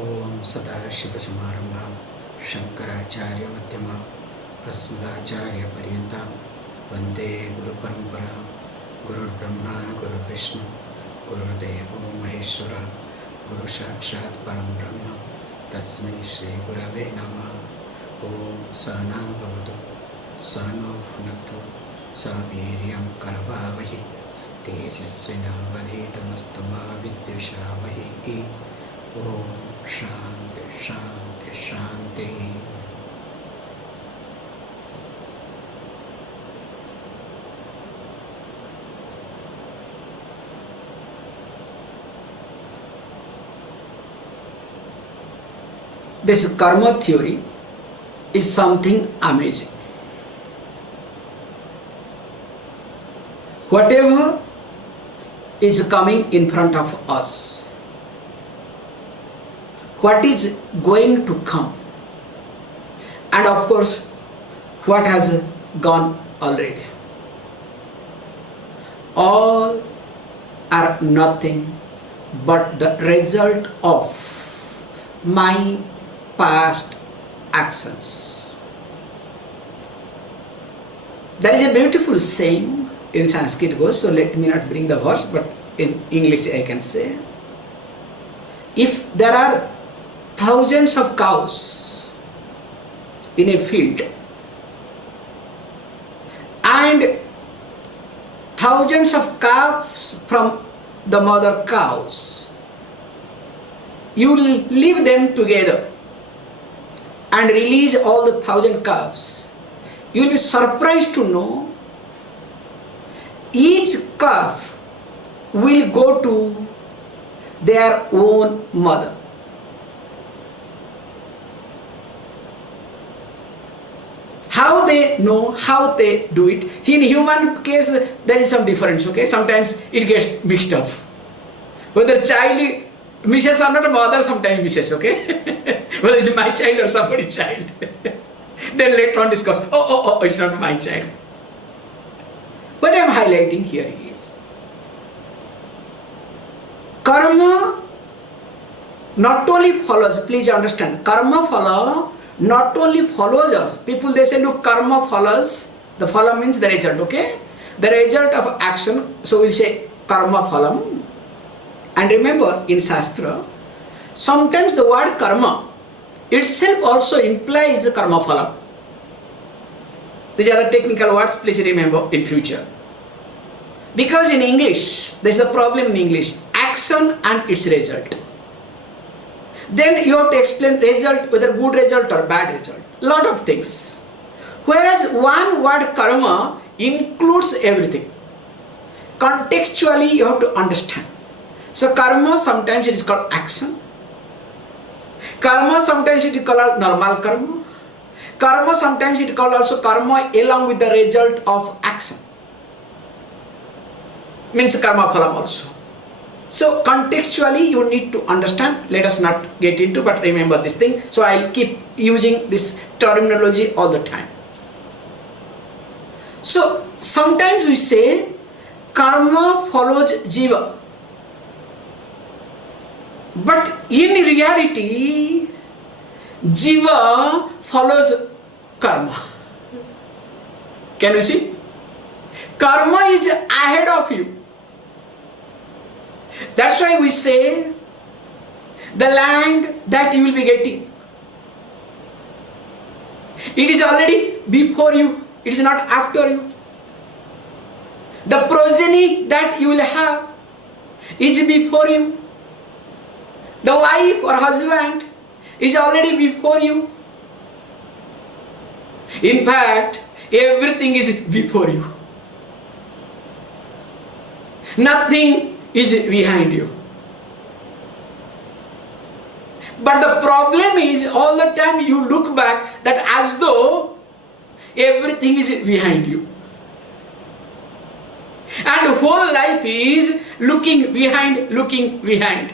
ओम सदाशिवसमारंभां शंकराचार्यमध्यमाम् अस्मदाचार्यपर्यन्तां वन्दे गुरुपरम्परां। गुरुर्ब्रह्मा गुरुर्विष्णु गुरुर्देवो महेश्वरः गुरुसाक्षात् परं ब्रह्म तस्मै श्रीगुरवे नमः। ओम सहना भवतु सहनौ भुनक्तु सह वीर्यं करवावहै तेजस्विनावधीतमस्तु मा विद्विषावहै। ओम शांति शांति शांति। This karma theory is something amazing. Whatever is coming in front of us, what is going to come, and of course what has gone already, all are nothing but the result of my past actions. There is a beautiful saying in Sanskrit goes, so let me not bring the verse, but in English I can say, if there are thousands of cows in a field and thousands of calves from the mother cows, you will leave them together and release all the 1,000 calves. You will be surprised to know each calf will go to their own mother. How they know, how they do it. In human case, there is some difference, okay? Sometimes it gets mixed up. Whether child misses or not, mother sometimes misses, okay? Whether it's my child or somebody's child. Then later on discuss, oh, it's not my child. What I am highlighting here is, karma not only follows, please understand, karma follow not only follows us. People, they say, look, karma follows, the follow means the result, okay? The result of action, so we'll say karma phalam. And remember, in Shastra, sometimes the word karma itself also implies karma phalam. These are the technical words, please remember in future. Because in English, there is a problem in English, action and its result. Then you have to explain result, whether good result or bad result. Lot of things. Whereas one word karma includes everything. Contextually you have to understand. So karma, sometimes it is called action. Karma, sometimes it is called normal karma. Karma, sometimes it is called also karma along with the result of action. Means karma phalam also. So contextually you need to understand. Let us not get into, but remember this thing. So I'll keep using this terminology all the time. So sometimes we say karma follows jiva. But in reality, jiva follows karma. Can you see? Karma is ahead of you. That's why we say the land that you will be getting, it is already before you, it is not after you. The progeny that you will have is before you. The wife or husband is already before you. In fact, everything is before you. Nothing is behind you. But the problem is, all the time you look back that as though everything is behind you. And whole life is looking behind, looking behind.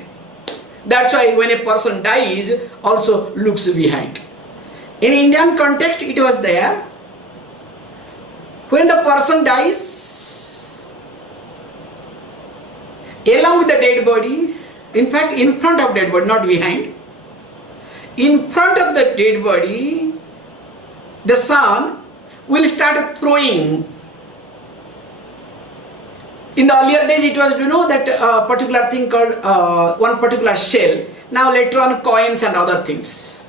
That's why when a person dies, also looks behind. In Indian context, it was there. When the person dies, along with the dead body, in fact in front of dead body, not behind, in front of the dead body, the sun will start throwing. In the earlier days, it was, that particular thing called one particular shell. Now later on, coins and other things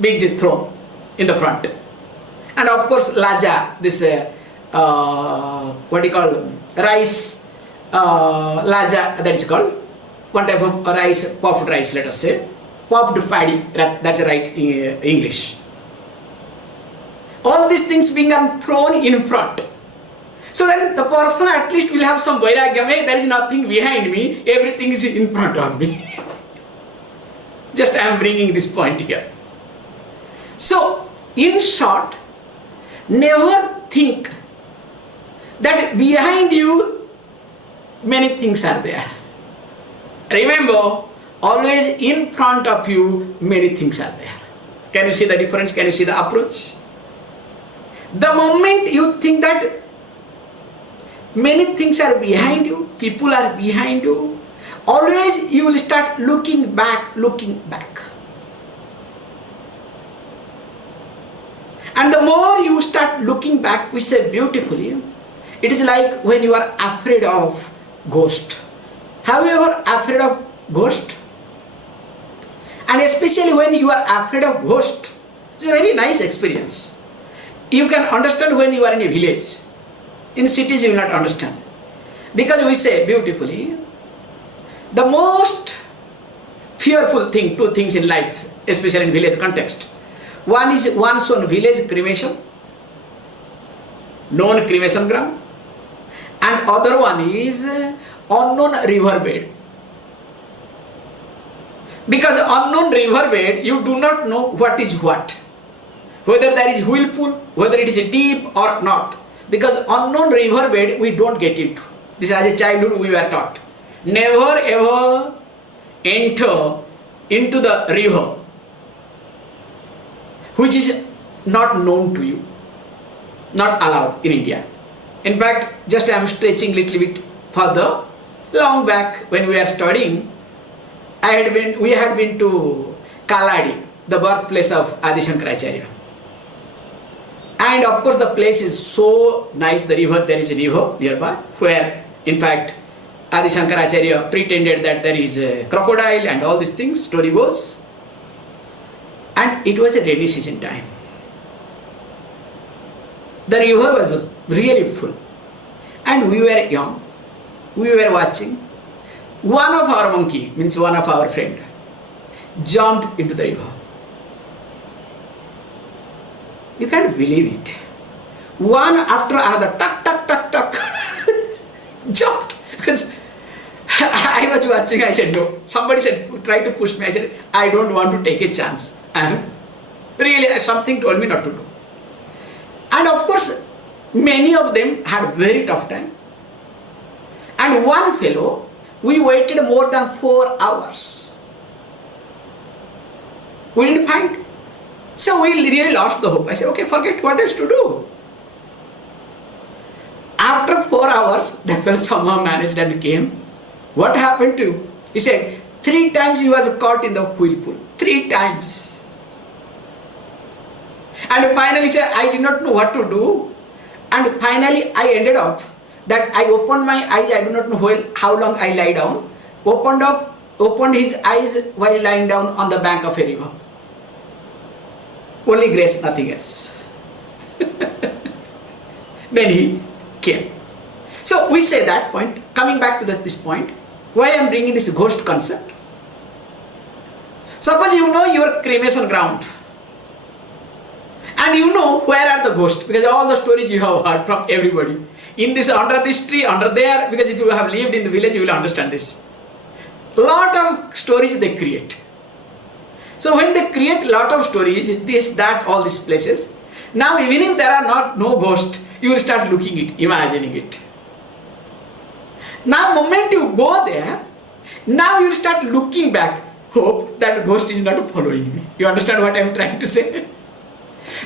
being thrown in the front. And of course, laja, this what do you call rice, laja, that is called one type of rice, puffed rice, let us say, puffed paddy. That's right English. All these things being thrown in front. So then the person at least will have some vairagya. There is nothing behind me, everything is in front of me. Just I am bringing this point here. So, in short, never think that behind you many things are there. Remember, always in front of you many things are there. Can you see the difference? Can you see the approach? The moment you think that many things are behind you, people are behind you, always you will start looking back. And the more you start looking back, we say beautifully, it is like when you are afraid of ghost. Have you ever afraid of ghost? And especially when you are afraid of ghost, it's a very nice experience. You can understand when you are in a village. In cities you will not understand. Because we say beautifully, the most fearful thing, two things in life, especially in village context. One is one's own village cremation, known cremation ground, and other one is unknown riverbed. Because unknown riverbed, you do not know what is what. Whether there is whirlpool, whether it is deep or not. Because unknown riverbed we don't get into. This as a childhood we were taught. Never ever enter into the river which is not known to you. Not allowed in India. In fact, just I am stretching little bit further. Long back when we are studying, we had been to Kaladi, the birthplace of Adi Shankaracharya. And of course the place is so nice, the river, there is a river nearby, where in fact Adi Shankaracharya pretended that there is a crocodile and all these things, story goes. And it was a rainy season time. The river was really full. And we were young, we were watching. One of our monkey, means one of our friend, jumped into the river. You can't believe it. One after another, tuck, jumped. Because I was watching, I said no. Somebody said, try to push me. I said, I don't want to take a chance. And really, something told me not to do. And of course, many of them had very tough time. And one fellow, we waited more than 4 hours. We didn't find. So we really lost the hope. I said, okay, forget what else to do. After 4 hours, that fellow somehow managed and came. What happened to you? He said, 3 times he was caught in the whirlpool. 3 times. And finally he said, I did not know what to do. And finally I ended up that I opened my eyes, I do not know how long I lie down. Opened his eyes while lying down on the bank of a river. Only grace, nothing else. Then he came. So we say that point, coming back to this point, why I am bringing this ghost concept. Suppose you know your cremation ground. And you know where are the ghosts, because all the stories you have heard from everybody. In this, under this tree, under there, because if you have lived in the village, you will understand this. Lot of stories they create. So when they create lot of stories, this, that, all these places, now even if there are no ghosts, you will start looking it, imagining it. Now moment you go there, now you start looking back, hope that ghost is not following me. You understand what I am trying to say?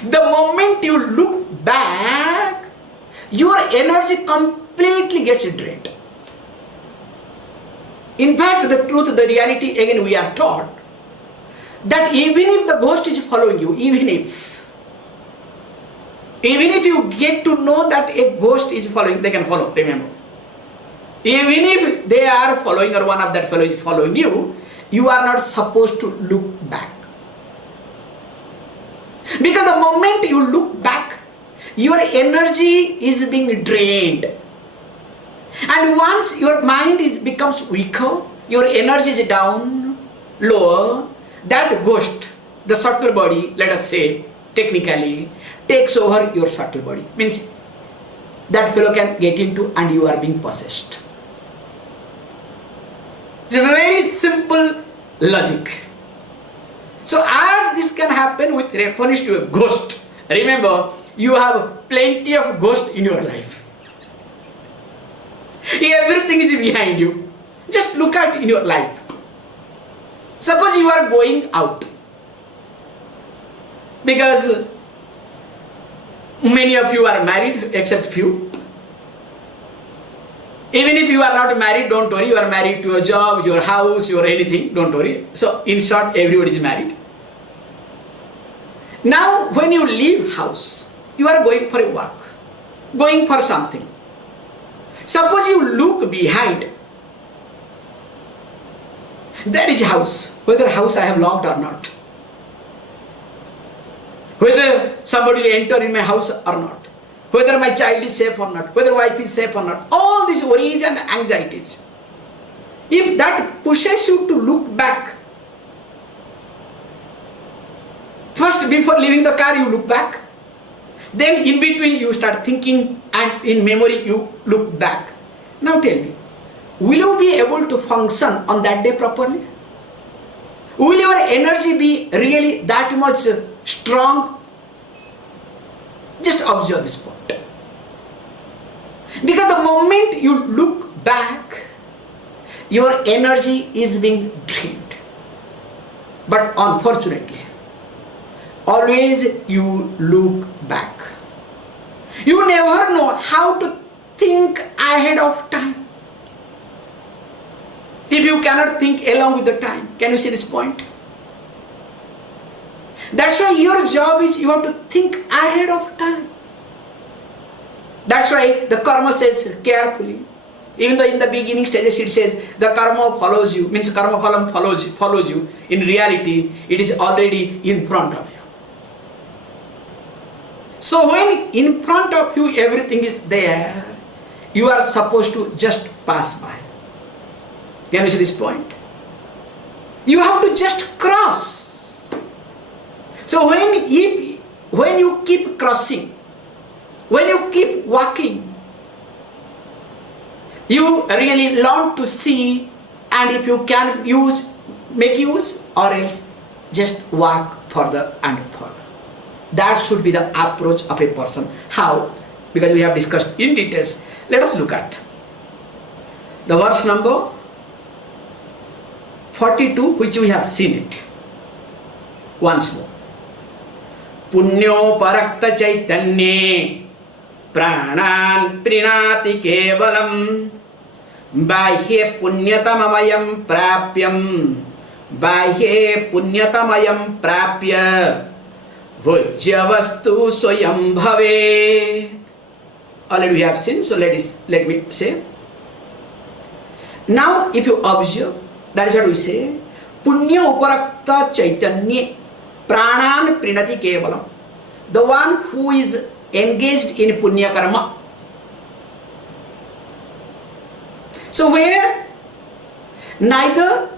The moment you look back, your energy completely gets drained. In fact, the truth, the reality, again we are taught that even if the ghost is following you, even if you get to know that a ghost is following, they can follow, remember. Even if they are following or one of that fellow is following you, you are not supposed to look back. Because the moment you look back, your energy is being drained. And once your mind becomes weaker, your energy is down, lower, that ghost, the subtle body, let us say, technically, takes over your subtle body. Means that fellow can get into and you are being possessed. It's a very simple logic. So as this can happen with reference to a ghost, remember, you have plenty of ghosts in your life. Everything is behind you. Just look at in your life. Suppose you are going out. Because many of you are married, except few. Even if you are not married, don't worry. You are married to a job, your house, your anything, don't worry. So in short, everybody is married. Now when you leave house, you are going for a walk, going for something. Suppose you look behind. There is a house. Whether house I have locked or not. Whether somebody will enter in my house or not. Whether my child is safe or not. Whether wife is safe or not. All these worries and anxieties. If that pushes you to look back. First, before leaving the car, you look back. Then in between you start thinking and in memory you look back. Now tell me, will you be able to function on that day properly? Will your energy be really that much strong? Just observe this point. Because the moment you look back, your energy is being drained. But unfortunately, always you look back. You never know how to think ahead of time. If you cannot think along with the time, can you see this point? That's why your job is you have to think ahead of time. That's why the karma says carefully. Even though in the beginning stages it says the karma follows you, means karma follows you. In reality, it is already in front of you. So when in front of you everything is there, you are supposed to just pass by. Can you see this point? You have to just cross. So when you keep crossing, when you keep walking, you really learn to see, and if you can make use, or else just walk further and further. That should be the approach of a person. How? Because we have discussed in details. Let us look at the verse number 42, which we have seen it. Once more. Punyoparakta chaitanye pranan prinati kevalam bahye punyatamamayam prapyam bahye punyatamayam prapya vujyavastu swayam bhavet. Already we have seen, so let me say. Now if you observe, that is what we say, punya uparakta chaitanya pranan prinati kevalam. The one who is engaged in punya karma. So where neither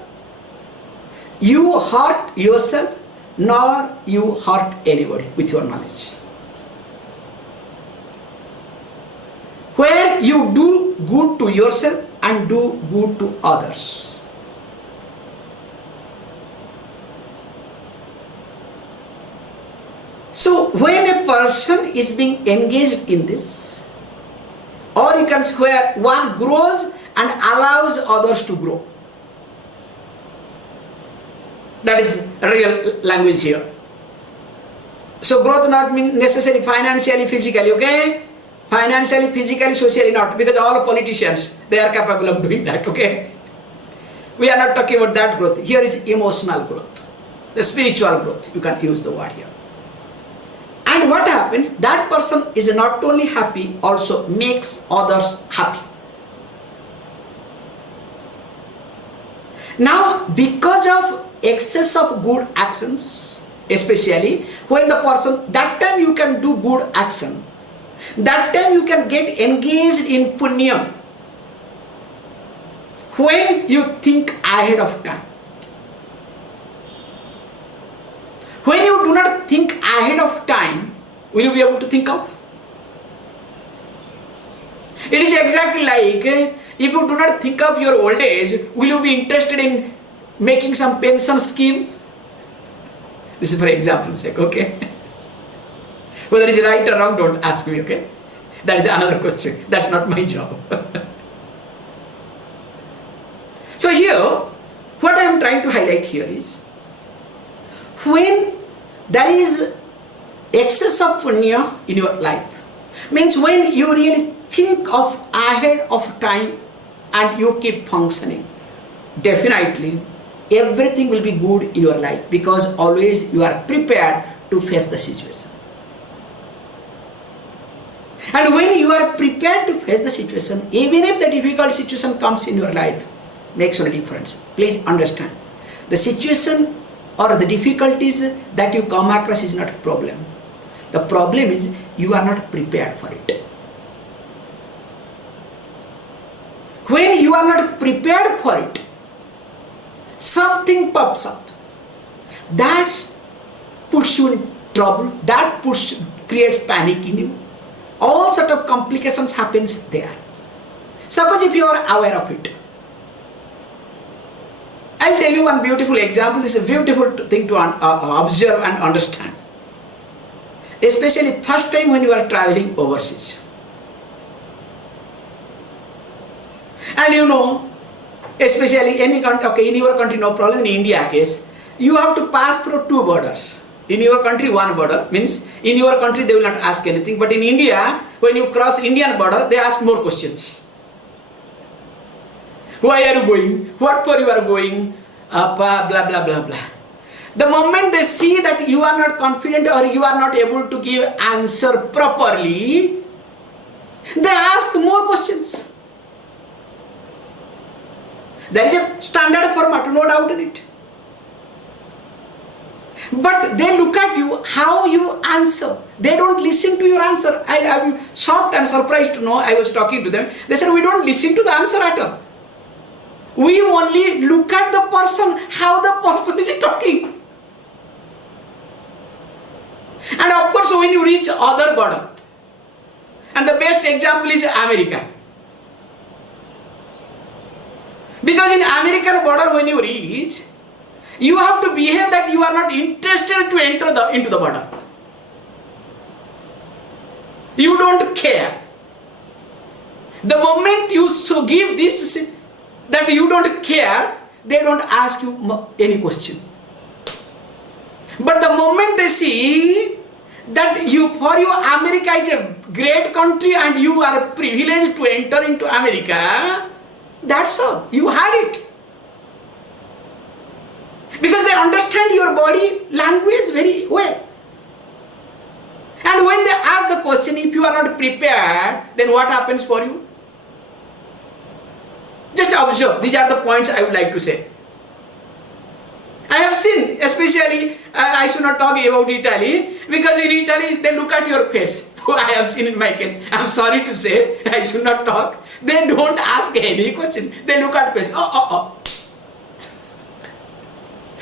you hurt yourself nor you hurt anybody with your knowledge. Where you do good to yourself and do good to others. So when a person is being engaged in this, or you can say where one grows and allows others to grow. That is real language here. So growth not mean necessarily financially, physically, okay? Financially, physically, socially not, because all politicians, they are capable of doing that, okay? We are not talking about that growth. Here is emotional growth. the spiritual growth, you can use the word here. And what happens, that person is not only happy, also makes others happy. Now, because of excess of good actions, especially when the person, that time you can do good action, that time you can get engaged in punya, when you think ahead of time. When you do not think ahead of time, will you be able to think of? It is exactly like, if you do not think of your old age, will you be interested in making some pension scheme? This is for example's sake, okay? Whether it is right or wrong, don't ask me, okay? That is another question. That's not my job. So here, what I am trying to highlight here is, when there is excess of punya in your life, means when you really think of ahead of time and you keep functioning, definitely everything will be good in your life, because always you are prepared to face the situation. And when you are prepared to face the situation, even if the difficult situation comes in your life, makes no difference. Please understand, the situation or the difficulties that you come across is not a problem. The problem is you are not prepared for it. When you are not prepared for it, something pops up. That puts you in trouble. That creates panic in you. All sort of complications happens there. Suppose if you are aware of it. I'll tell you one beautiful example. This is a beautiful thing to observe and understand. Especially first time when you are traveling overseas. And you know, especially any country, okay, in your country no problem, in India case, you have to pass through two borders. In your country one border, means in your country they will not ask anything, but in India, when you cross Indian border, they ask more questions. Why are you going? What for you are going? Blah blah blah blah. The moment they see that you are not confident or you are not able to give answer properly, they ask more questions. There is a standard format, no doubt in it. But they look at you, how you answer. They don't listen to your answer. I am shocked and surprised to know, I was talking to them. They said, we don't listen to the answer at all. We only look at the person, how the person is talking. And of course, when you reach other border, and the best example is America. Because in American border, when you reach, you have to behave that you are not interested to enter into the border. You don't care. The moment you give this, that you don't care, they don't ask you any question. But the moment they see that for you America is a great country and you are privileged to enter into America, that's all. You had it. Because they understand your body language very well. And when they ask the question, if you are not prepared, then what happens for you? Just observe. These are the points I would like to say. I have seen, especially, I should not talk about Italy, because in Italy they look at your face. I have seen in my case. I am sorry to say, I should not talk. They don't ask any question. They look at face.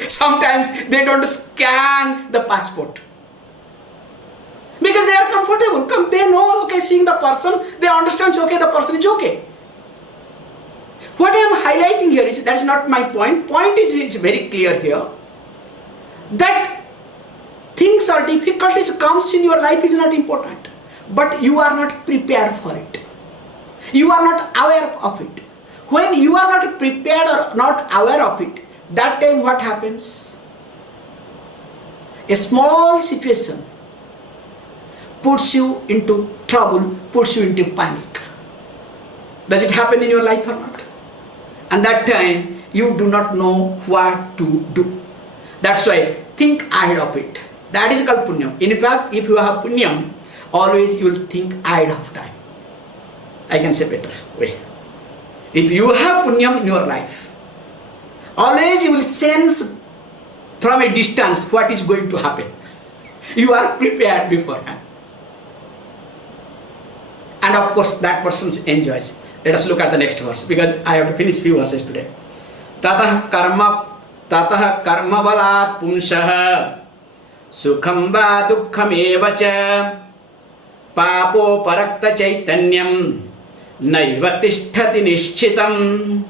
Sometimes they don't scan the passport. Because they are comfortable. They know, okay, seeing the person, they understand, okay, the person is okay. What I am highlighting here is, that's not my point. Point is, it's very clear here. That things or difficulties comes in your life is not important. But you are not prepared for it. You are not aware of it. When you are not prepared or not aware of it, that time what happens? A small situation puts you into trouble, puts you into panic. Does it happen in your life or not? And that time you do not know what to do. That's why think ahead of it. That is called punyam. In fact, if you have punyam, always you will think ahead of time. I can say better way. If you have punyam in your life, always you will sense from a distance what is going to happen. You are prepared beforehand. And of course that person enjoys. Let us look at the next verse because I have to finish few verses today. Tatah karma balat punsah sukham va dukkham evacha papo parakta chaitanyam naiva tisthati nishchitam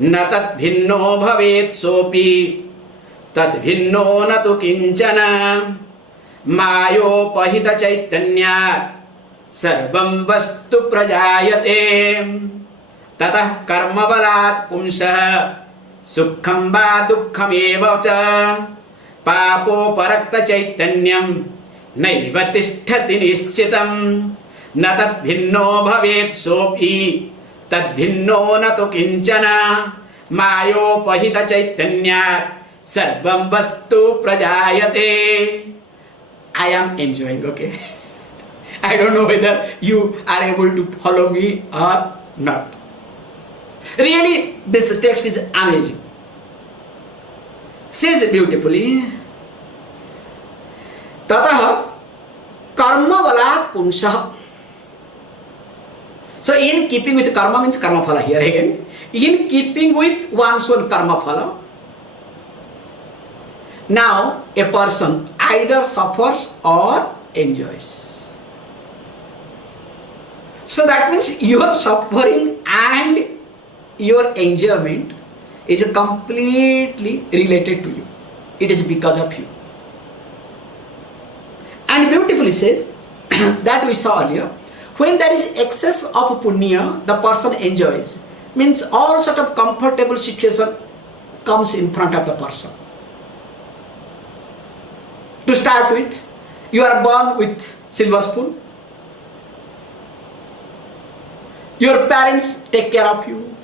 na tad bhinno bhavet sopi tad bhinno na tu kinchana mayo pahita chaitanya sarvam vastu prajayate tatah karma balat punsah sukham va dukkham evacha papo parakta chaitanyam naiva tisthati nishchitam na tad bhinno bhavet sopi tad bhinno na tu kinchana mayo pahita chaitanya sarvam vastu prajayate. I am enjoying, okay? I don't know whether you are able to follow me or not. Really, this text is amazing. Says beautifully, Tatah karma valat punsah. So in keeping with karma means karma phala here again. In keeping with one's own karma phala, now a person either suffers or enjoys. So that means your suffering and your enjoyment is completely related to you. It is because of you. And beautifully says that we saw earlier, when there is excess of punya, the person enjoys. Means all sort of comfortable situation comes in front of the person. To start with, you are born with silver spoon. Your parents take care of you.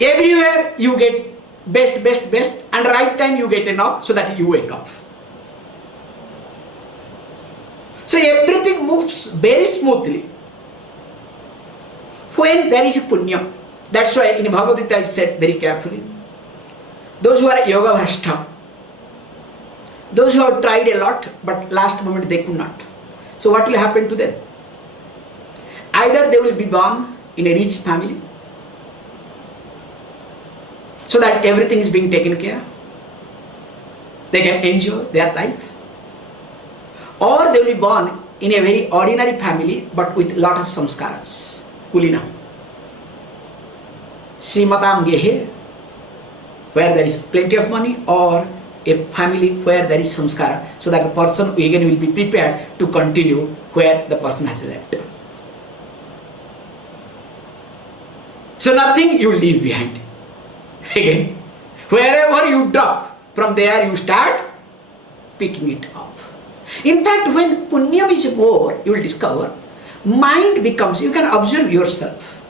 Everywhere you get best, and right time you get enough so that you wake up. So everything moves very smoothly when there is punya. That's why in Bhagavad Gita I said very carefully, those who are yoga bhrashta, those who have tried a lot but last moment they could not. So what will happen to them? Either they will be born in a rich family so that everything is being taken care, they can enjoy their life, or they will be born in a very ordinary family but with lot of samskaras, kulina, Srimatam Gehe, where there is plenty of money, or a family where there is samskara, so that the person again will be prepared to continue where the person has left. So nothing you leave behind. Again, wherever you drop, from there you start picking it up. In fact, when punyam is more, you will discover, mind becomes, you can observe yourself.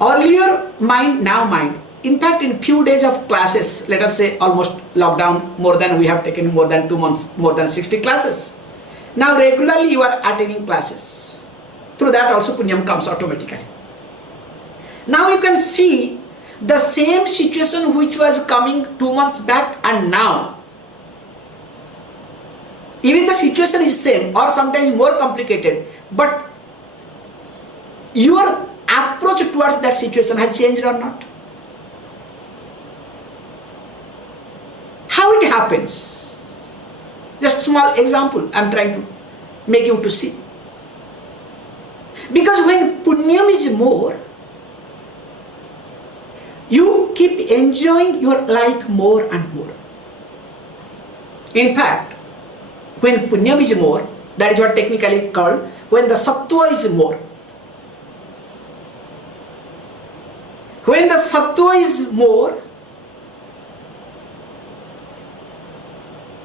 Earlier mind, now mind. In fact, in few days of classes, let us say almost lockdown, we have taken more than 2 months, more than 60 classes. Now regularly you are attending classes. Through that also punyam comes automatically. Now you can see the same situation which was coming 2 months back and now. Even the situation is same or sometimes more complicated, but your approach towards that situation has changed or not? How it happens? Just small example I am trying to make you to see. Because when punyam is more, you keep enjoying your life more and more. In fact, when punyam is more, that is what technically called, when the sattva is more. When the sattva is more,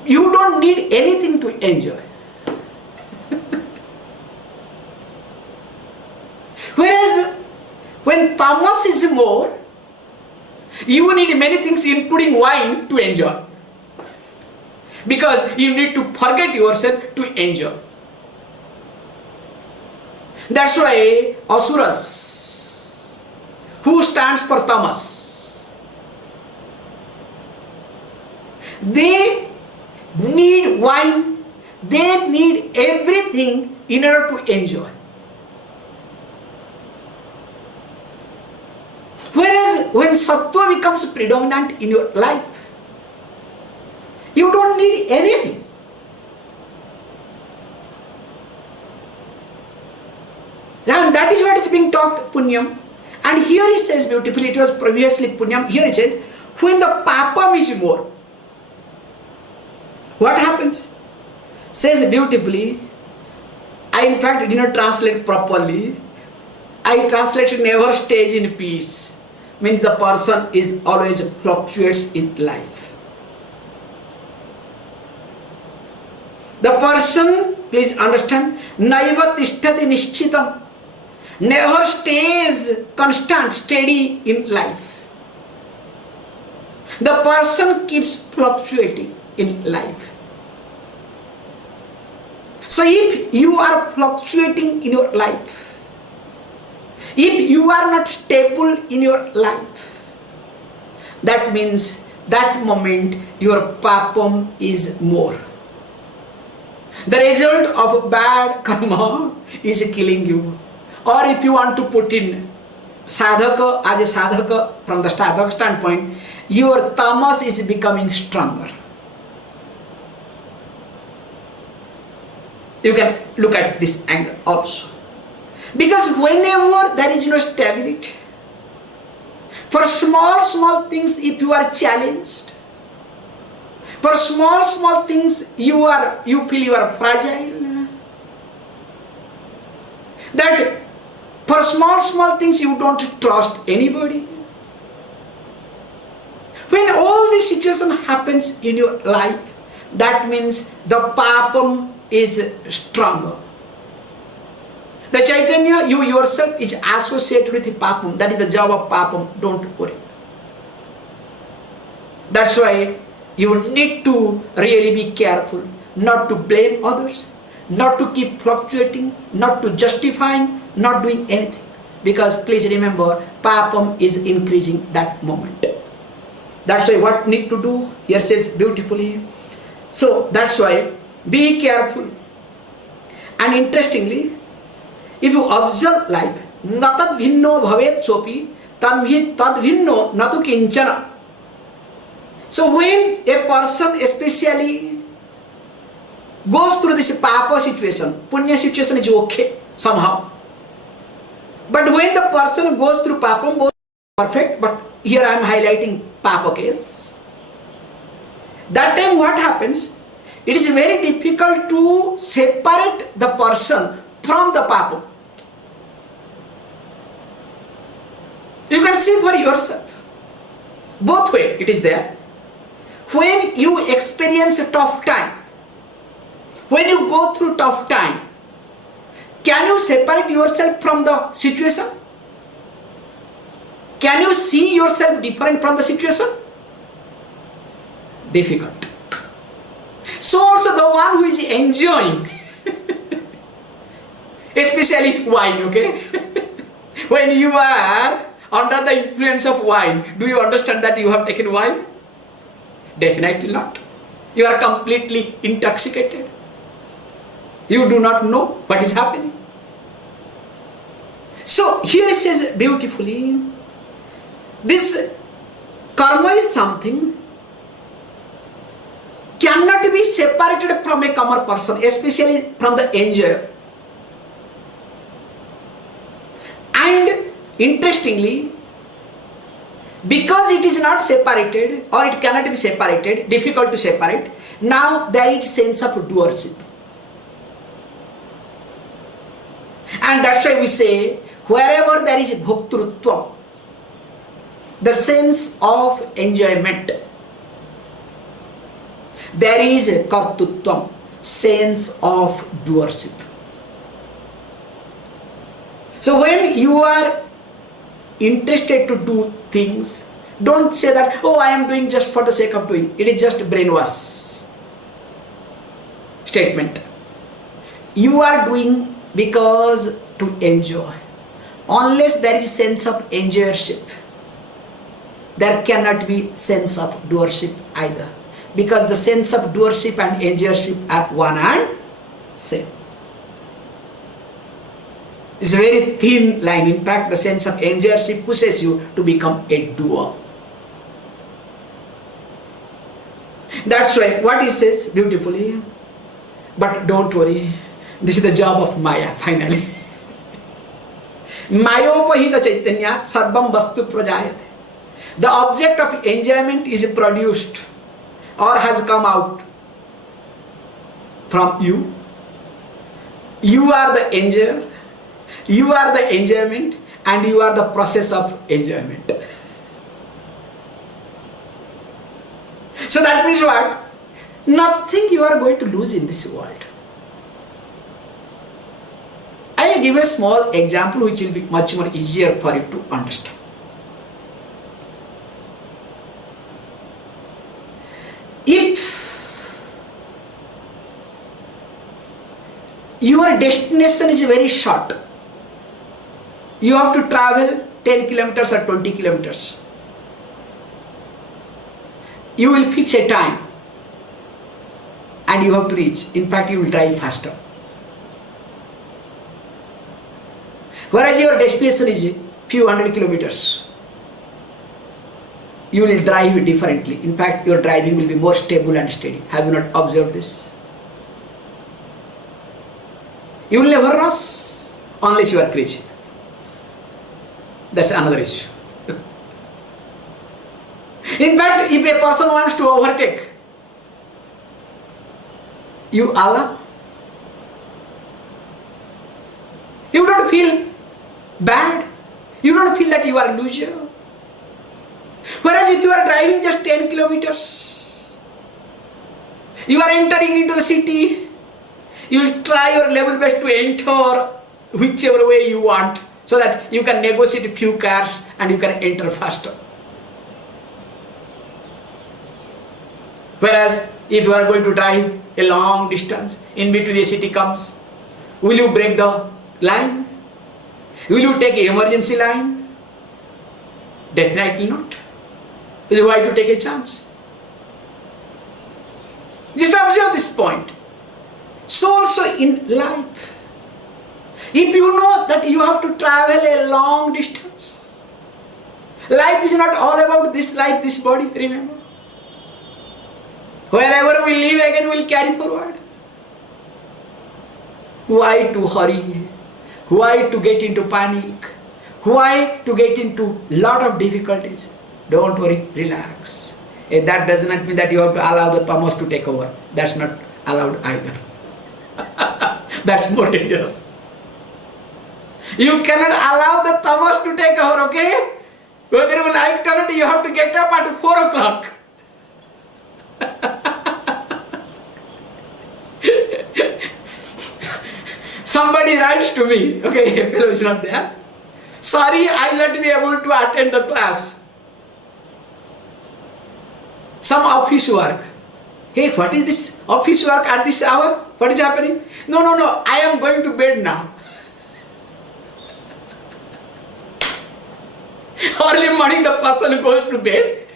you don't need anything to enjoy. Whereas when tamas is more, You need many things including wine to enjoy. Because you need to forget yourself to enjoy. That's why Asuras, who stands for tamas, they need wine, they need everything in order to enjoy. Whereas when sattva becomes predominant in your life, you don't need anything. And that is what is being taught, punyam. And here he says beautifully, it was previously punyam, here he says, when the papam is more, what happens? Says beautifully, I in fact did not translate properly. I translated never stays in peace. Means the person is always fluctuates in life. The person, please understand, naiva tishtati nishchitam, never stays constant, steady in life. The person keeps fluctuating in life. So if you are fluctuating in your life, if you are not stable in your life, that means that moment your papam is more. The result of bad karma is killing you. Or if you want to put in sadhaka, as a sadhaka from the sadhaka standpoint, your tamas is becoming stronger. You can look at this angle also. Because whenever there is no stability, for small things if you are challenged, for small things you feel you are fragile, that for small things you don't trust anybody. When all this situation happens in your life, that means the papam is stronger. The Chaitanya, you yourself is associated with the papam. That is the job of papam. Don't worry. That's why you need to really be careful not to blame others, not to keep fluctuating, not to justifying, not doing anything. Because please remember, papam is increasing that moment. That's why what need to do, here says beautifully. So that's why be careful. And interestingly, if you observe life, natad bhinno bhavet sopi, tanhi tad bhinno natu kinchana. So when a person especially goes through this papa situation, punya situation is okay somehow. But when the person goes through papam, goes perfect, but here I am highlighting papa case. That time what happens? It is very difficult to separate the person from the papam. You can see for yourself. Both way it is there. When you experience a tough time, when you go through tough time, can you separate yourself from the situation? Can you see yourself different from the situation? Difficult. So also the one who is enjoying, especially wine, okay? When you are under the influence of wine, do you understand that you have taken wine? Definitely not. You are completely intoxicated. You do not know what is happening. So here it says beautifully, this karma is something cannot be separated from a common person, especially from the enjoyer. And interestingly, because it is not separated or it cannot be separated, difficult to separate, now there is sense of doership. And that's why we say, wherever there is bhoktrutva, the sense of enjoyment, there is a kartutvam, sense of doership. So when you are interested to do things, Don't say that, oh, I am doing just for the sake of doing. It is just brainwash statement. You are doing because to enjoy. Unless there is sense of enjoyership, there cannot be sense of doership either. Because the sense of doership and enjoyership are one and same. It's a very thin line. In fact, the sense of enjoyership pushes you to become a doer. That's why what he says beautifully, but don't worry, this is the job of Maya finally. Mayopahita chaitanya sarvam vastu prajayate. The object of enjoyment is produced or has come out from you. You are the enjoyer, you are the enjoyment, and you are the process of enjoyment. So that means what? Nothing you are going to lose in this world. I will give a small example which will be much more easier for you to understand. If your destination is very short, you have to travel 10 kilometers or 20 kilometers. You will fix a time and you have to reach. In fact, you will drive faster. Whereas your destination is few hundred kilometers, you will drive differently. In fact, your driving will be more stable and steady. Have you not observed this? You will never rush unless you are crazy. That's another issue. In fact, if a person wants to overtake, you allow. You don't feel bad. You don't feel that you are a loser. Whereas if you are driving just 10 kilometers, you are entering into the city, you will try your level best to enter whichever way you want so that you can negotiate a few cars and you can enter faster. Whereas if you are going to drive a long distance, in between the city comes, will you break the line? Will you take an emergency line? Definitely not. Why to take a chance? Just observe this point. So also in life, if you know that you have to travel a long distance, life is not all about this life, this body, remember. Wherever we live again, we will carry forward. Why to hurry? Why to get into panic? Why to get into lot of difficulties? Don't worry, relax. That does not mean that you have to allow the tamas to take over. That's not allowed either. That's more dangerous. You cannot allow the tamas to take over, okay? Whether you like it or not, you have to get up at 4 o'clock. Somebody writes to me, okay, fellow is not there. Sorry, I will not be able to attend the class. Some office work. Hey, what is this office work at this hour? What is happening? No, I am going to bed now. Early morning the person goes to bed.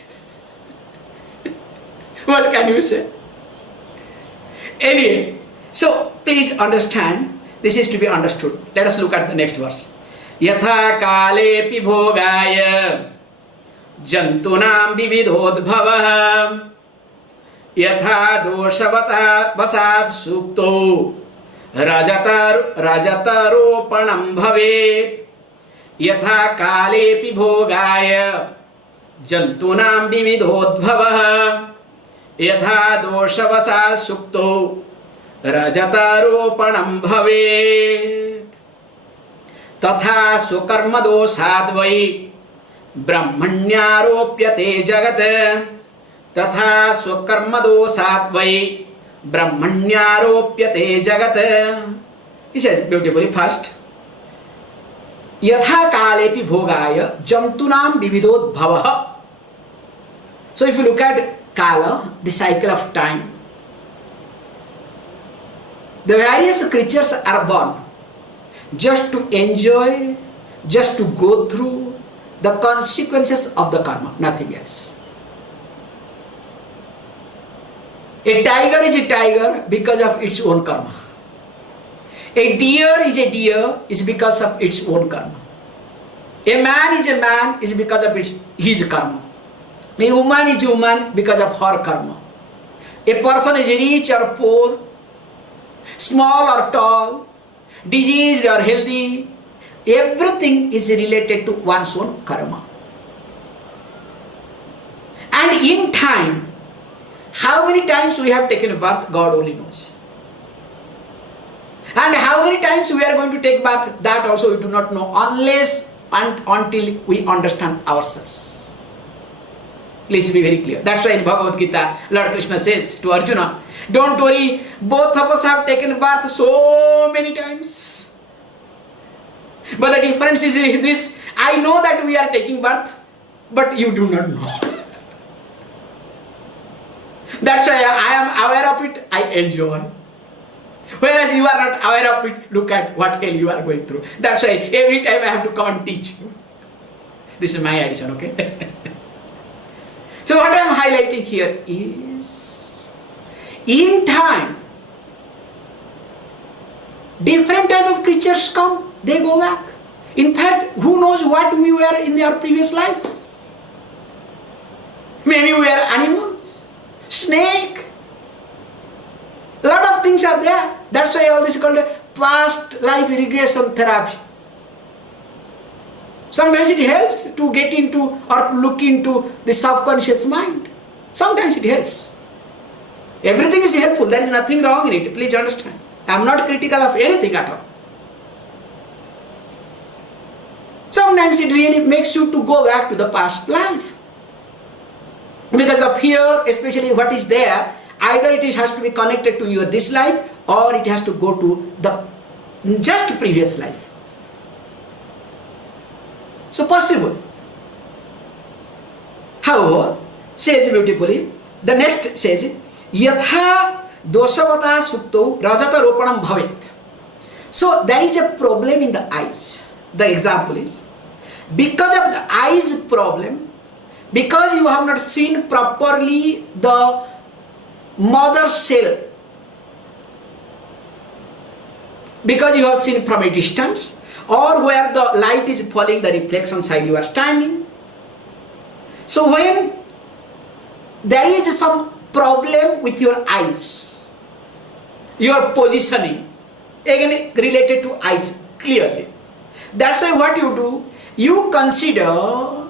What can you say? Anyway, so please understand, this is to be understood. Let us look at the next verse. Yatha kale pi bhogaya jantunam vividhodbhavah yatha doshavata vasad sukto rajataropanam bhavet yatha kale pi bhogaya jantunam vividhodbhavah yatha doshavasa sukto rajataropanam bhavet तथा स्वकर्म दोषाद् वै ब्रह्मण्यारोप्यते जगत् तथा स्वकर्म दोषाद् वै ब्रह्मण्यारोप्यते जगत्. He says beautifully first, यथा कालेपि भोगाय जंतूनां विविधोद्भवः. So if you look at Kala, the cycle of time, the various creatures are born just to enjoy, just to go through the consequences of the karma, nothing else. A tiger is a tiger because of its own karma. A deer is a deer is because of its own karma. A man is a man is because of his karma. A woman is a woman because of her karma. A person is rich or poor, small or tall, diseased or healthy. Everything is related to one's own karma. And in time, how many times we have taken a birth, God only knows. And how many times we are going to take birth, that also we do not know, unless and until we understand ourselves. Please be very clear. That's why in Bhagavad Gita, Lord Krishna says to Arjuna, don't worry, both of us have taken birth so many times. But the difference is this, I know that we are taking birth, but you do not know. That's why I am aware of it, I enjoy. Whereas you are not aware of it, look at what hell you are going through. That's why every time I have to come and teach you. This is my addition, okay? So what I am highlighting here is, in time, different type of creatures come, they go back. In fact, who knows what we were in our previous lives? Maybe we are animals, snake. A lot of things are there. That's why all this is called a past life regression therapy. Sometimes it helps to get into or look into the subconscious mind. Sometimes it helps. Everything is helpful. There is nothing wrong in it. Please understand. I am not critical of anything at all. Sometimes it really makes you to go back to the past life. Because the fear, especially what is there, either it has to be connected to your this life or it has to go to the just previous life. So possible. However, says beautifully, the next says, Yatha dosavata sukto rajata ropanam bhavet. So there is a problem in the eyes. The example is, because of the eyes problem, because you have not seen properly the mother cell, because you have seen from a distance, or where the light is falling, the reflection side you are standing. So when there is some problem with your eyes, your positioning, again related to eyes clearly. That's why what you do, you consider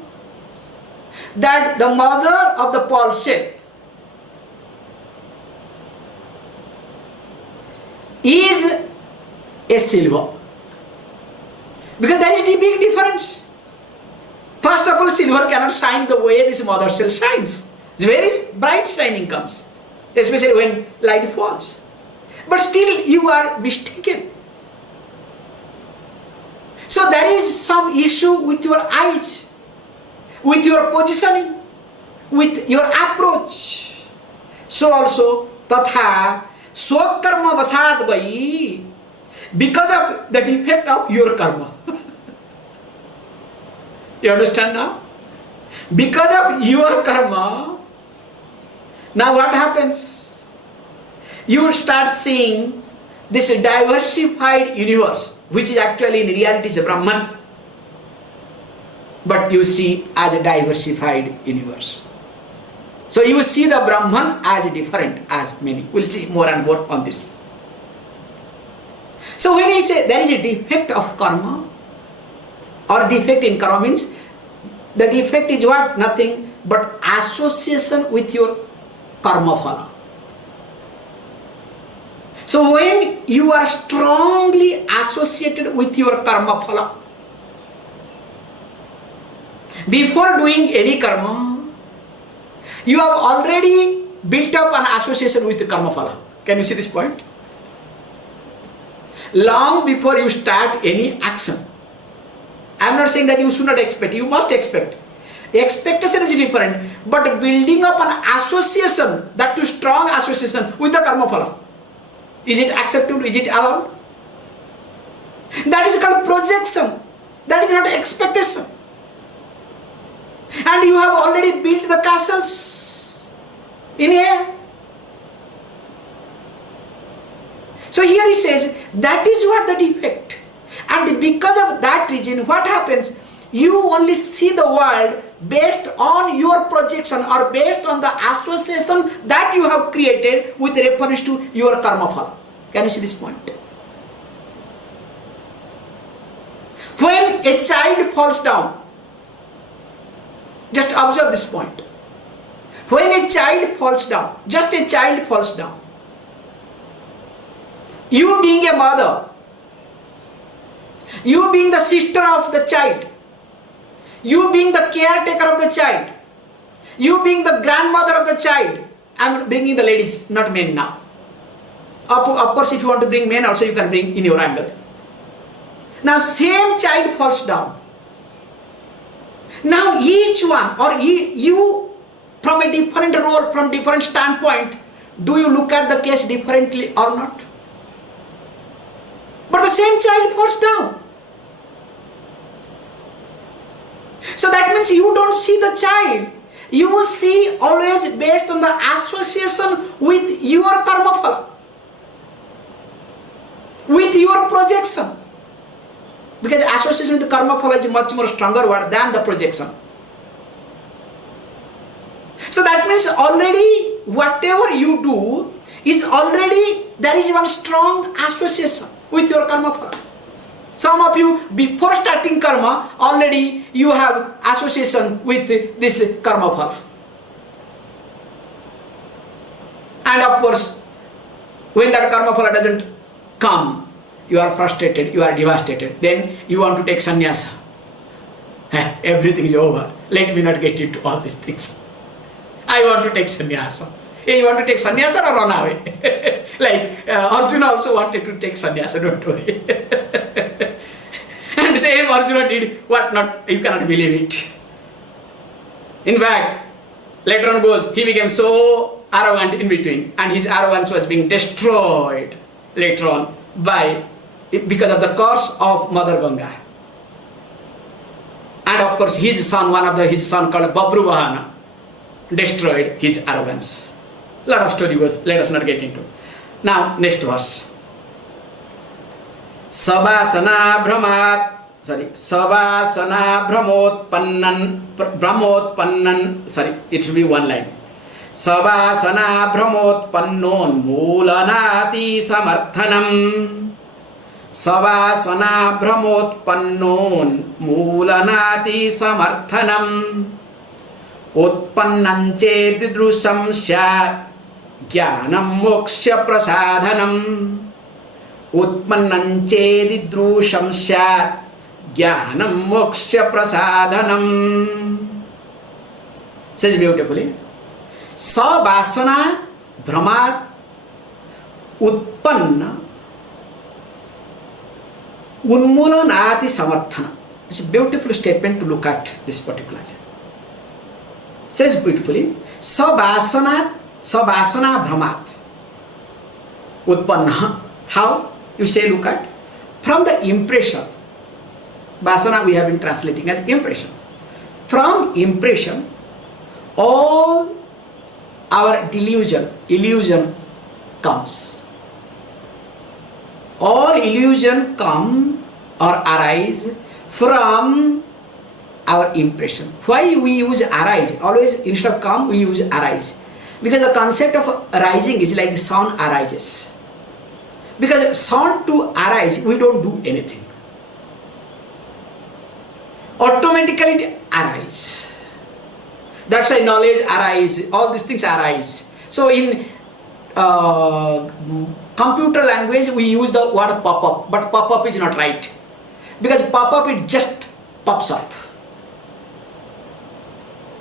that the mother of the pearl shell is a silver. Because there is a big difference. First of all, silver cannot shine the way this mother shell shines. It's very bright shining comes, especially when light falls. But still you are mistaken. So there is some issue with your eyes, with your positioning, with your approach. So also, tatha swakarma vasad vai, because of the defect of your karma. You understand now? Because of your karma, now what happens? You start seeing this diversified universe, which is actually in reality is a Brahman. But you see as a diversified universe. So you see the Brahman as different as many. We'll see more and more on this. So when I say there is a defect of karma, or defect in karma means, the defect is what? Nothing but association with your karma phala. So when you are strongly associated with your karma phala, before doing any karma, you have already built up an association with the karma phala. Can you see this point? Long before you start any action. I am not saying that you should not expect, you must expect. Expectation is different, but building up an association, that too strong association with the karma phala, is it acceptable? Is it allowed? That is called projection. That is not expectation. And you have already built the castles in here. So here he says, that is what the defect. And because of that reason, what happens? You only see the world based on your projection or based on the association that you have created with reference to your karma phala. Can you see this point? When a child falls down, just observe this point. When a child falls down, just a child falls down, you being a mother, you being the sister of the child, you being the caretaker of the child, you being the grandmother of the child, I am bringing the ladies, not men now. Of course, if you want to bring men also, you can bring in your angle. Now, same child falls down. Now, each one, or you, from a different role, from different standpoint, do you look at the case differently or not? But the same child falls down. So that means you don't see the child. You see always based on the association with your karma phala, with your projection. Because association with the karma phala is a much more stronger word than the projection. So that means already whatever you do is already, there is one strong association with your karma phala. Some of you, before starting karma, already you have association with this karma phala. And of course, when that karma phala doesn't come, you are frustrated, you are devastated. Then you want to take sannyasa. Everything is over. Let me not get into all these things. I want to take sannyasa. You want to take sannyasa or run away? Like Arjuna also wanted to take sannyasa, don't worry. And same Arjuna did what not, you cannot believe it. In fact, later on goes, he became so arrogant in between, and his arrogance was being destroyed later on because of the curse of Mother Ganga. And of course his son, his son called Babruvahana, destroyed his arrogance. Lot of story goes, let us not get into. Now next verse. Savasana brahmotpannan, sorry, it should be one line. Savasana brahmotpannon moolanati samarthanam. Savasana brahmotpannon moolanati samarthanam. Utpannan chedidrusham syat jnanam moksha prasadhanam. Utpannan chedidrusham syat jnanam moksha prasadhanam. Says beautifully. Savasana brahmat utpanna unmulanati samarthana. It's a beautiful statement to look at this particular. Says beautifully, Savasana brahmat utpanna. How? You say, look at, from the impression. Vasana we have been translating as impression. From impression, all our illusion comes. All illusion come or arise from our impression. Why we use arise? Always instead of come we use arise. Because the concept of arising is like the sun arises. Because sun to arise, we don't do anything. Automatically it arise. That's why knowledge arise, all these things arise. So in computer language we use the word pop-up, but pop-up is not right. Because pop-up it just pops up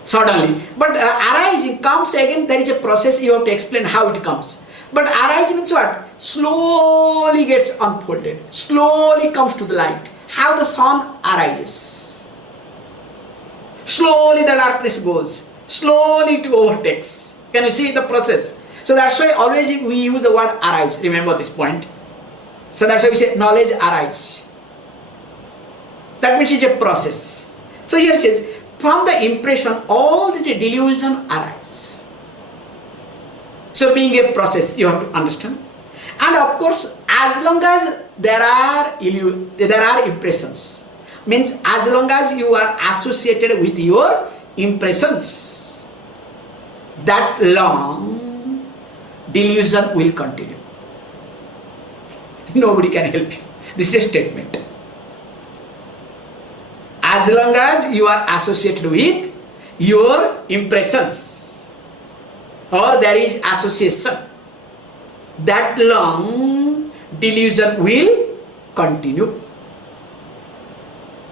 suddenly. But arising comes again, there is a process, you have to explain how it comes. But arise means what? Slowly gets unfolded, slowly comes to the light. How the sun arises. Slowly the darkness goes. Slowly it overtakes. Can you see the process? So that's why always we use the word arise. Remember this point. So that's why we say knowledge arise. That means it's a process. So here it says, from the impression, all these delusion arise. So being a process, you have to understand. And of course, as long as there are impressions, means as long as you are associated with your impressions, that long delusion will continue. Nobody can help you. This is a statement. As long as you are associated with your impressions, or there is association, that long delusion will continue.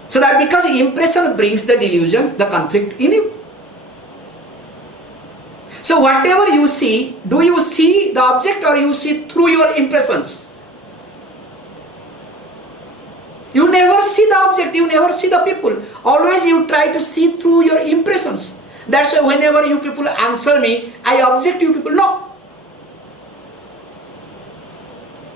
So that because impression brings the delusion, the conflict in you. So whatever you see, do you see the object or you see through your impressions? You never see the object, you never see the people. Always you try to see through your impressions. That's why whenever you people answer me, I object, you people no.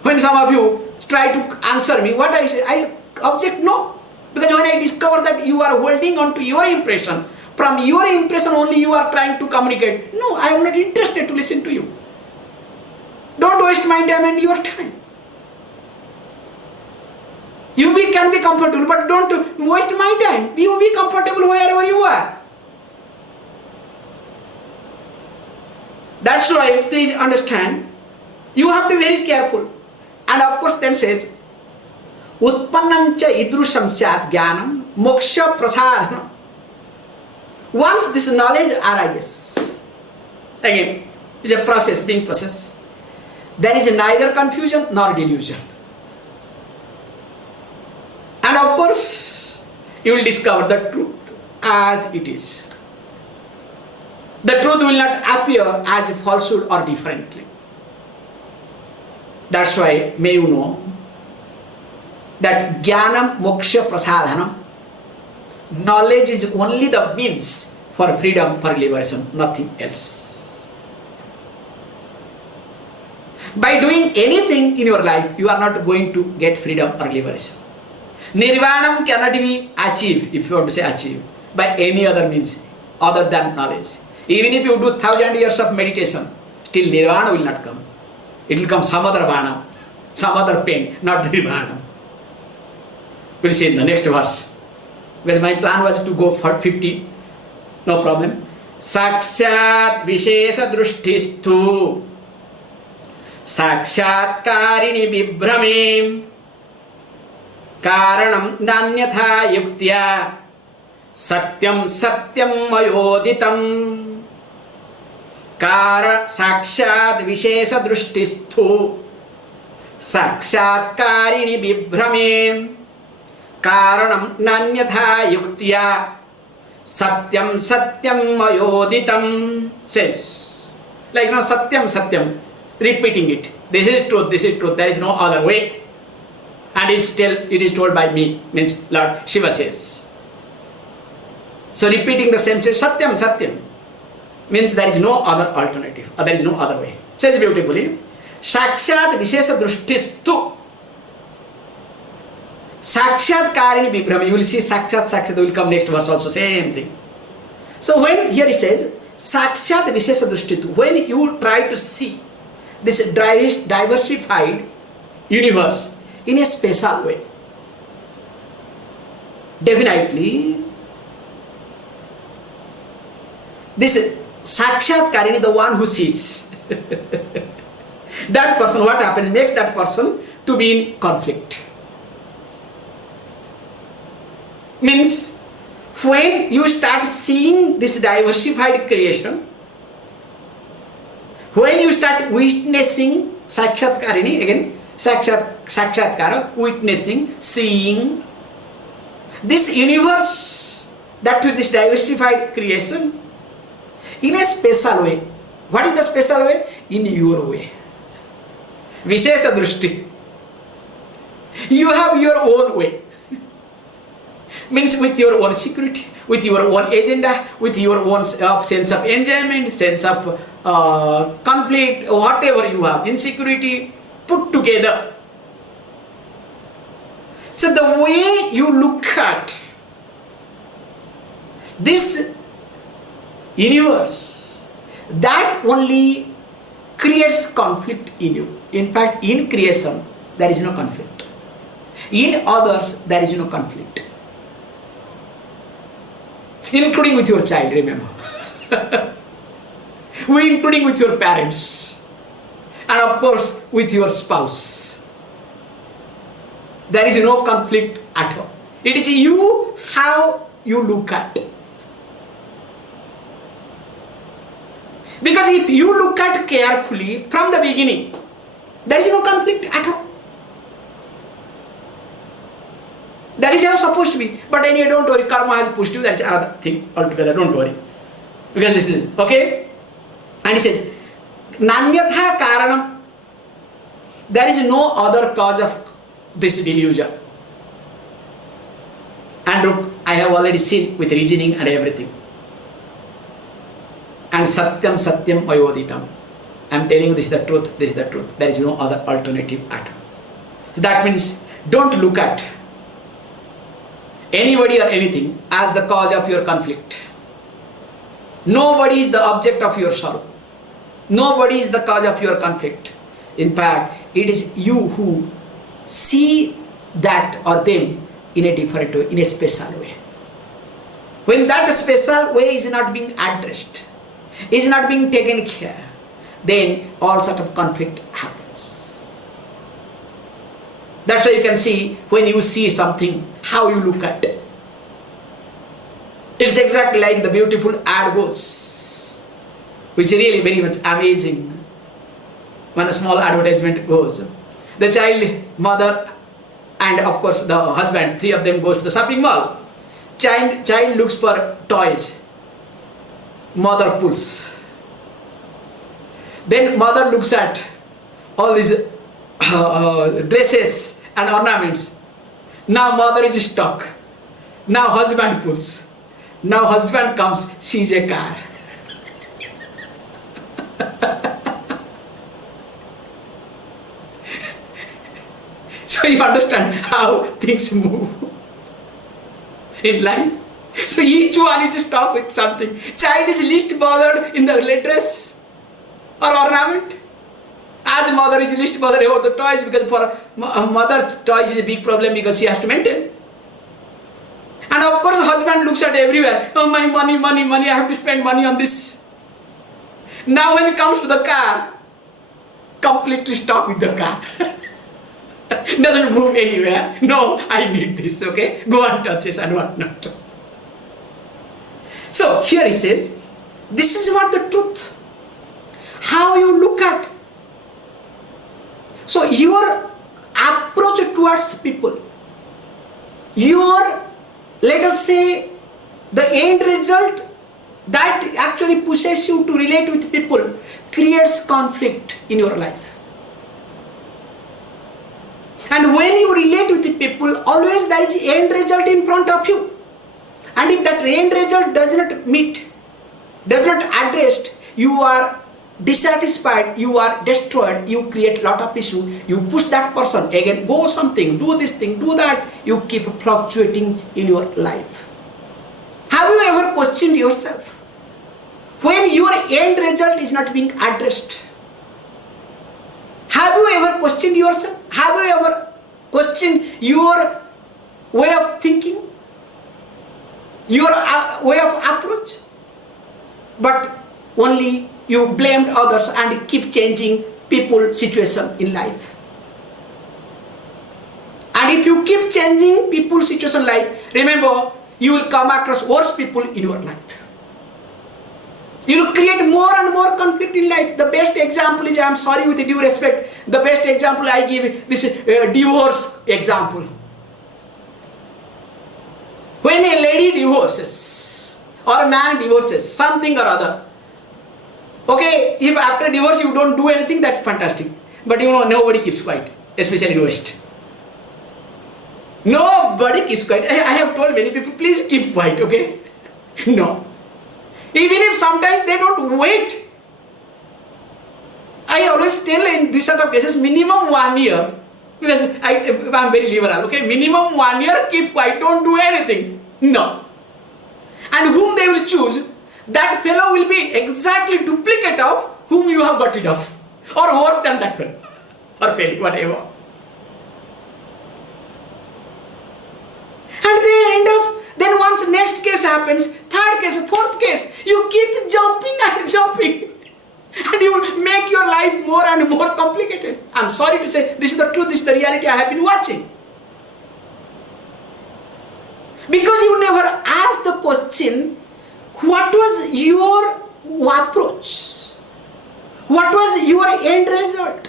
When some of you try to answer me, what I say, I object no. Because when I discover that you are holding on to your impression, from your impression only you are trying to communicate. No, I am not interested to listen to you. Don't waste my time and your time. You can be comfortable, but don't waste my time. You be comfortable wherever you are. That's why, please understand, you have to be very careful. And of course then says, Utpannancha idrusham syat jnanam moksha prasadhanam. Once this knowledge arises, again, it's a process, being process, there is neither confusion nor delusion. And of course, you will discover the truth as it is. The truth will not appear as a falsehood or differently. That's why, may you know, that jnanam moksha prasadhanam, knowledge is only the means for freedom, for liberation, nothing else. By doing anything in your life, you are not going to get freedom or liberation. Nirvanam cannot be achieved, if you want to say achieve, by any other means other than knowledge. Even if you do 1,000 years of meditation, still nirvana will not come. It will come some other vana, some other pain, not nirvana. We'll see in the next verse. Because my plan was to go for 50, no problem. Sakshat Vishesa Drushtistu Sakshat Karini Vibramim Karanam Nanyatha Yuktya Satyam Satyam Mayoditam Kara Sakshat Vishesa Drushtistu Sakshat Karini Vibramim Karanam Nanyatha Yuktya Satyam Satyam Mayoditam says, like now Satyam Satyam, repeating it. This is truth, there is no other way. And it is told by me, means Lord Shiva says. So repeating the same thing, Satyam Satyam, means there is no other alternative, or there is no other way. Says beautifully, Sakshat Vishesa Drushtistu Sakshat Karini Vibhrama. You will see Sakshat will come next verse also, same thing. So when here he says, Sakshat Vishesa Drushtitu, when you try to see this diversified universe in a special way, definitely this Sakshat Karini, the one who sees, that person, what happens, makes that person to be in conflict. Means when you start seeing this diversified creation, when you start witnessing Sakshatkarini, again Sakshatkara, witnessing, seeing this universe, that with this diversified creation in a special way. What is the special way? In your way. Vishesha Drushti. You have your own way. Means with your own security, with your own agenda, with your own sense of enjoyment, sense of conflict, whatever you have, insecurity, put together. So the way you look at this universe, that only creates conflict in you. In fact, in creation, there is no conflict. In others, there is no conflict. Including with your child, remember. Including with your parents. And of course, with your spouse. There is no conflict at all. It is you, how you look at. Because if you look at carefully from the beginning, there is no conflict at all. That is how it's supposed to be. But anyway, don't worry, karma has pushed you, that's another thing altogether, don't worry. Because this is, okay? And he says, Nanyatha karanam, there is no other cause of this delusion. And look, I have already seen with reasoning and everything. And satyam satyam ayoditam. I am telling you this is the truth, this is the truth. There is no other alternative at all. So that means don't look at anybody or anything as the cause of your conflict. Nobody is the object of your sorrow. Nobody is the cause of your conflict. In fact, it is you who see that or them in a different way, in a special way. When that special way is not being addressed, is not being taken care, then all sort of conflict happens. That's why you can see when you see something, how you look at it. It's exactly like the beautiful ad goes, which is really very much amazing. When a small advertisement goes, the child, mother, and of course the husband, three of them goes to the shopping mall. Child looks for toys. Mother pulls. Then mother looks at all these dresses and ornaments. Now mother is stuck. Now husband pulls. Now husband comes, sees a car. So you understand how things move in life. So each one is stuck with something. Child is least bothered in the dress or ornament, as mother is least bothered about the toys, because for a mother toys is a big problem because she has to maintain. And of course husband looks at everywhere. Oh, my money, I have to spend money on this. Now when it comes to the car, completely stuck with the car. Doesn't move anywhere. No, I need this, okay? Go and touch this and whatnot. So here he says, this is what the truth. How you look at. So your approach towards people, your, let us say, the end result that actually pushes you to relate with people creates conflict in your life. And when you relate with the people, always there is end result in front of you. And if that end result does not meet, does not address, you are dissatisfied, you are destroyed, you create lot of issue, you push that person again, go something, do this thing, do that, you keep fluctuating in your life. Have you ever questioned yourself? When your end result is not being addressed, have you ever questioned yourself? Have you ever questioned your way of thinking? Your way of approach? But only you blamed others and keep changing people, situation in life. And if you keep changing people, situation in life, remember, you will come across worse people in your life. You will create more and more conflict in life. The best example is, I am sorry with due respect, the best example I give this divorce example. When a lady divorces or a man divorces, something or other, okay, if after divorce you don't do anything, that's fantastic. But you know, nobody keeps quiet, especially in West. Nobody keeps quiet. I have told many people, please keep quiet, okay? No. Even if sometimes they don't wait. I always tell in this sort of cases, minimum 1 year. Because I'm very liberal, okay? Minimum 1 year, keep quiet, don't do anything. No. And whom they will choose, that fellow will be exactly duplicate of whom you have got rid of. Or worse than that fellow. Or fellow, whatever. And they end up, then once next case happens, third case, fourth case, you keep jumping and jumping. And you will make your life more and more complicated. I'm sorry to say, this is the truth, this is the reality I have been watching. Because you never asked the question, what was your approach? What was your end result?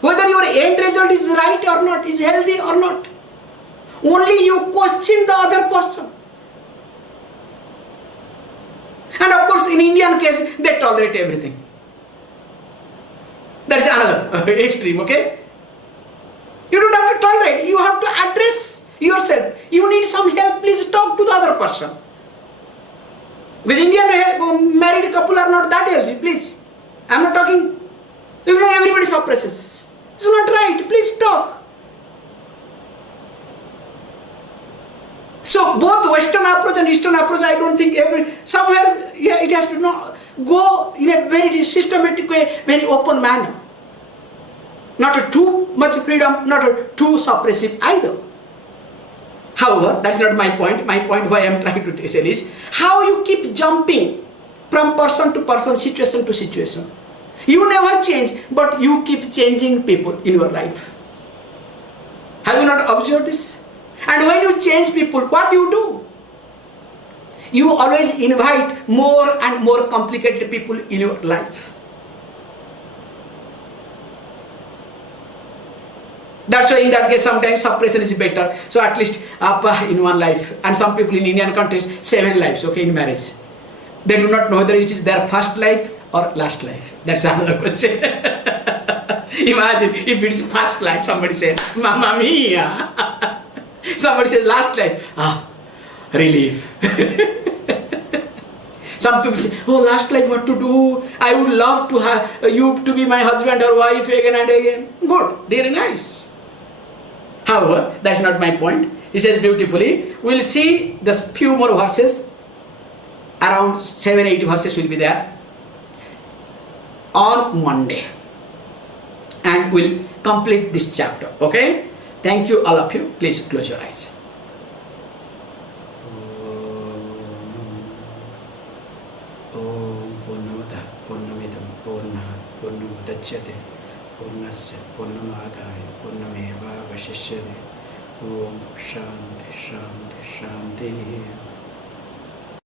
Whether your end result is right or not, is healthy or not. Only you question the other person. And of course, in Indian case, they tolerate everything. That's another extreme, okay? You don't have to tolerate, you have to address yourself. You need some help, please talk to the other person. Because Indian married couple are not that healthy, please. I'm not talking, everybody suppresses. It's not right, please talk. So both Western approach and Eastern approach, I don't think somewhere it has to go in a very systematic way, very open manner. Not too much freedom, not too suppressive either. However, that's not my point. My point why I am trying to say is how you keep jumping from person to person, situation to situation. You never change, but you keep changing people in your life. Have you not observed this? And when you change people, what do? You always invite more and more complicated people in your life. That's why in that case sometimes suppression is better. So at least in one life. And some people in Indian countries, 7 lives, okay, in marriage. They do not know whether it is their first life or last life. That's another question. Imagine if it is first life, somebody said, Mamma mia. Somebody says last life. Relief. Some people say, oh, last life, what to do? I would love to have you to be my husband or wife again and again. Good, very nice. However, that's not my point. He says beautifully, we'll see the few more verses, around 7-8 verses will be there on Monday. And we'll complete this chapter, okay? Thank you all of you. Please close your eyes. Purnamudachyate Purnasya Purnamadaya Purnamevavashishyate Om Shanti Shanti Shanti.